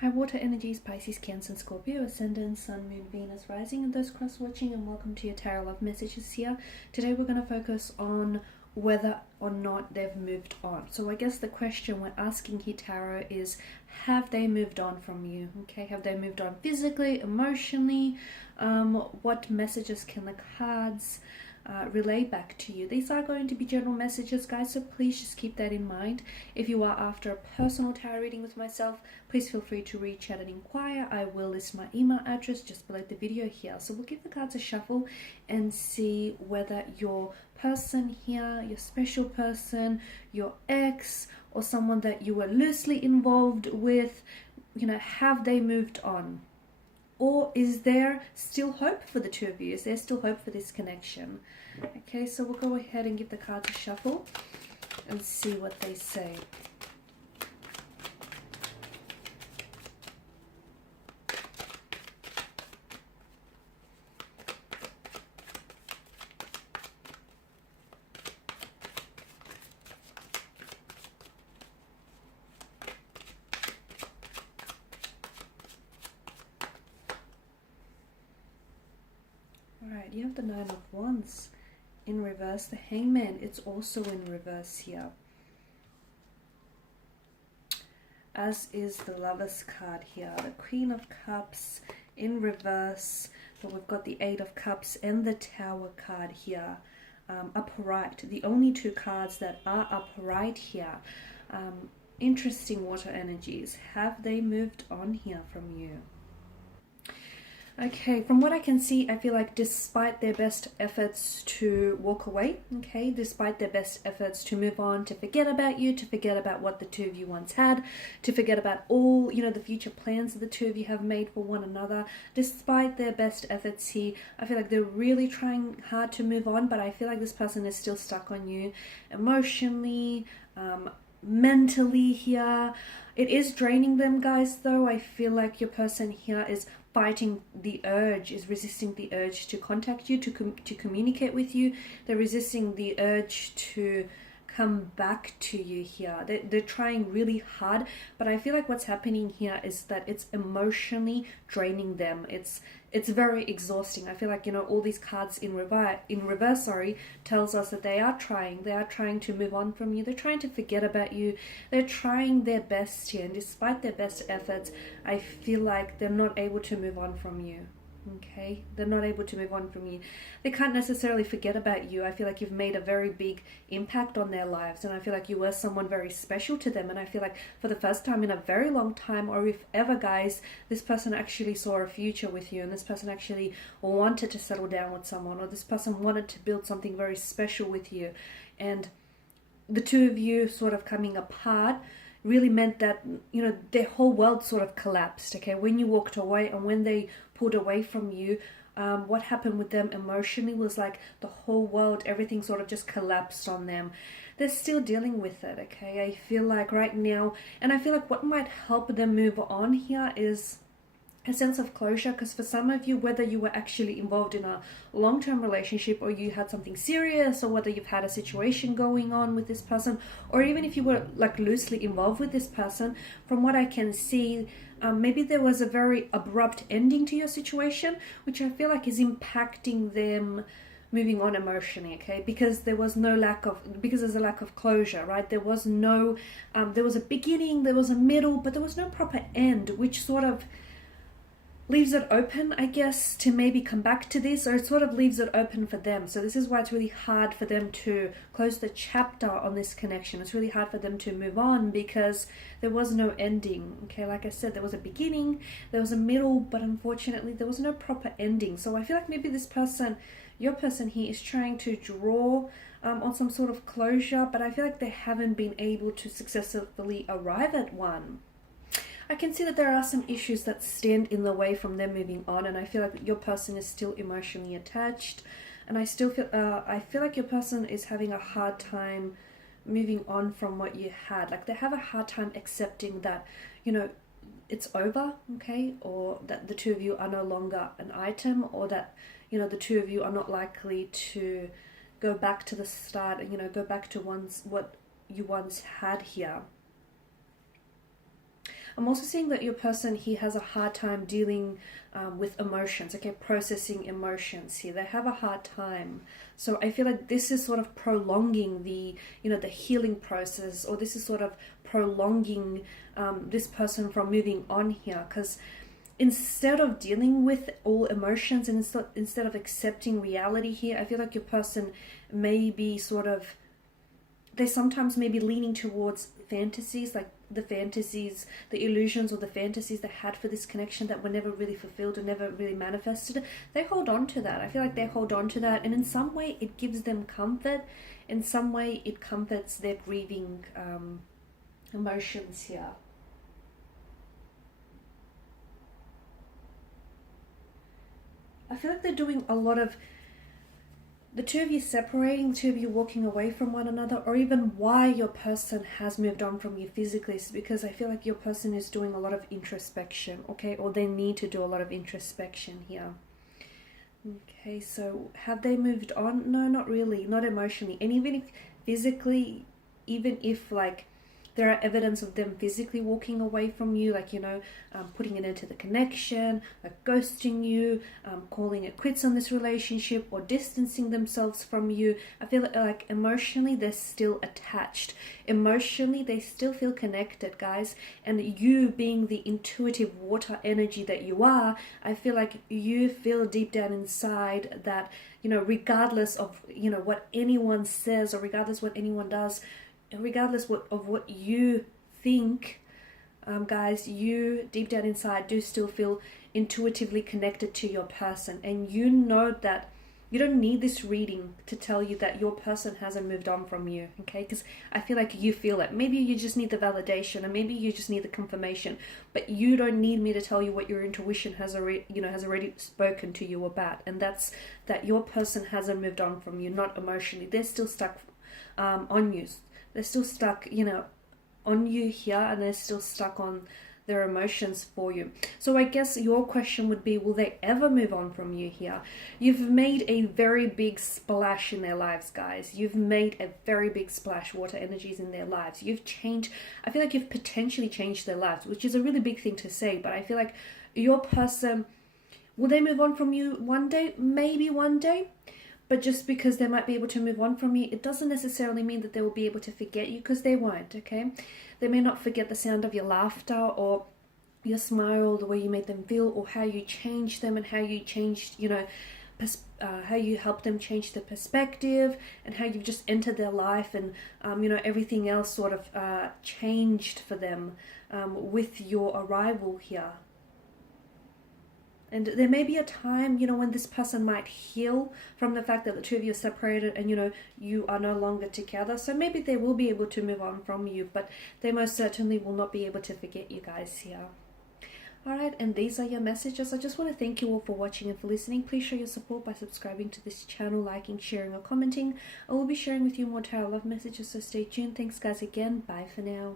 Hi, water energies, Pisces, Cancer, and Scorpio, Ascendant, Sun, Moon, Venus, Rising, and those cross-watching, and welcome to your Tarot Love Messages here. Today we're going to focus on whether or not they've moved on. So I guess the question we're asking here, Tarot, is have they moved on from you? Okay, have they moved on physically, emotionally? What messages can the cards relay back to you? These are going to be general messages, guys, so please just keep that in mind. If you are after a personal tarot reading with myself, please feel free to reach out and inquire. I will list my email address just below the video here. So we'll give the cards a shuffle and see whether your person here, your special person, your ex, or someone that you were loosely involved with, have they moved on? Or is there still hope for the two of you? Is there still hope for this connection? Okay, so we'll go ahead and give the cards a shuffle and see what they say. Alright, you have the Nine of Wands in reverse. The Hangman, it's also in reverse here. As is the Lover's card here. The Queen of Cups in reverse. But we've got the Eight of Cups and the Tower card here. Upright. The only two cards that are upright here. Interesting water energies. Have they moved on here from you? Okay, from what I can see, I feel like despite their best efforts to walk away, okay, despite their best efforts to move on, to forget about you, to forget about what the two of you once had, to forget about all, the future plans that the two of you have made for one another, despite their best efforts here, I feel like they're really trying hard to move on, but I feel like this person is still stuck on you emotionally, mentally here. It is draining them, guys, though. I feel like your person here is fighting the urge, is resisting the urge to contact you, to communicate with you. They're resisting the urge to come back to you here. They're trying really hard, but I feel like what's happening here is that it's emotionally draining them. It's very exhausting. I feel like, all these cards in reverse, tells us that they are trying to move on from you. They're trying to forget about you. They're trying their best here, and despite their best efforts, I feel like they're not able to move on from you. Okay, they're not able to move on from you. They can't necessarily forget about you. I feel like you've made a very big impact on their lives, and I feel like you were someone very special to them. And I feel like for the first time in a very long time, or if ever, guys, this person actually saw a future with you, and this person actually wanted to settle down with someone, or this person wanted to build something very special with you. And the two of you sort of coming apart really meant that, their whole world sort of collapsed, okay? When you walked away and when they pulled away from you, what happened with them emotionally was like the whole world, everything sort of just collapsed on them. They're still dealing with it, okay? I feel like right now, and I feel like what might help them move on here is a sense of closure, because for some of you, whether you were actually involved in a long-term relationship, or you had something serious, or whether you've had a situation going on with this person, or even if you were like loosely involved with this person, from what I can see, maybe there was a very abrupt ending to your situation, which I feel like is impacting them moving on emotionally, okay? Because there's a lack of closure, right? There was a beginning, there was a middle, but there was no proper end, which sort of leaves it open, I guess, to maybe come back to this, or it sort of leaves it open for them. So this is why it's really hard for them to close the chapter on this connection. It's really hard for them to move on because there was no ending, okay? Like I said, there was a beginning, there was a middle, but unfortunately there was no proper ending. So I feel like maybe this person, your person here, is trying to draw on some sort of closure, but I feel like they haven't been able to successfully arrive at one. I can see that there are some issues that stand in the way from them moving on, and I feel like your person is still emotionally attached, and I feel like your person is having a hard time moving on from what you had. Like they have a hard time accepting that, it's over, okay, or that the two of you are no longer an item, or that, the two of you are not likely to go back to the start, go back to what you once had here. I'm also seeing that your person, he has a hard time dealing with emotions, okay, processing emotions here. They have a hard time. So I feel like this is sort of prolonging the, you know, the healing process, or this is sort of prolonging this person from moving on here, because instead of dealing with all emotions and instead of accepting reality here, I feel like your person may be sort of, they sometimes may be leaning towards fantasies, like the fantasies, the illusions or the fantasies they had for this connection that were never really fulfilled or never really manifested. They hold on to that. I feel like they hold on to that, and in some way it gives them comfort. In some way it comforts their grieving emotions here. I feel like they're doing a lot of, the two of you separating, the two of you walking away from one another, or even why your person has moved on from you physically is because I feel like your person is doing a lot of introspection, okay, or they need to do a lot of introspection here. Okay, so have they moved on? No, not really, not emotionally. And even if physically, even if like there are evidence of them physically walking away from you, like, you know, putting an end to the connection, like ghosting you, calling it quits on this relationship, or distancing themselves from you. I feel like emotionally they're still attached. Emotionally they still feel connected, guys. And you being the intuitive water energy that you are, I feel like you feel deep down inside that, you know, regardless of, you know, what anyone says, or regardless what anyone does, regardless of what you think, guys, you deep down inside do still feel intuitively connected to your person. And you know that you don't need this reading to tell you that your person hasn't moved on from you, okay? Because I feel like you feel it. Maybe you just need the validation, or maybe you just need the confirmation, but you don't need me to tell you what your intuition has already, you know, has already spoken to you about. And that's that your person hasn't moved on from you, not emotionally. They're still stuck on you. They're still stuck, you know, on you here, and they're still stuck on their emotions for you. So I guess your question would be, will they ever move on from you here? You've made a very big splash in their lives, guys. You've made a very big splash, water energies, in their lives. You've changed, I feel like you've potentially changed their lives, which is a really big thing to say, but I feel like your person, will they move on from you one day? Maybe one day. But just because they might be able to move on from you, it doesn't necessarily mean that they will be able to forget you, because they won't, okay? They may not forget the sound of your laughter, or your smile, the way you made them feel, or how you changed them, and how you changed, you know, how you helped them change their perspective, and how you've just entered their life, and, you know, everything else sort of changed for them with your arrival here. And there may be a time, you know, when this person might heal from the fact that the two of you are separated and, you know, you are no longer together. So maybe they will be able to move on from you, but they most certainly will not be able to forget you guys here. Alright, and these are your messages. I just want to thank you all for watching and for listening. Please show your support by subscribing to this channel, liking, sharing, or commenting. I will be sharing with you more tarot love messages, so stay tuned. Thanks, guys, again. Bye for now.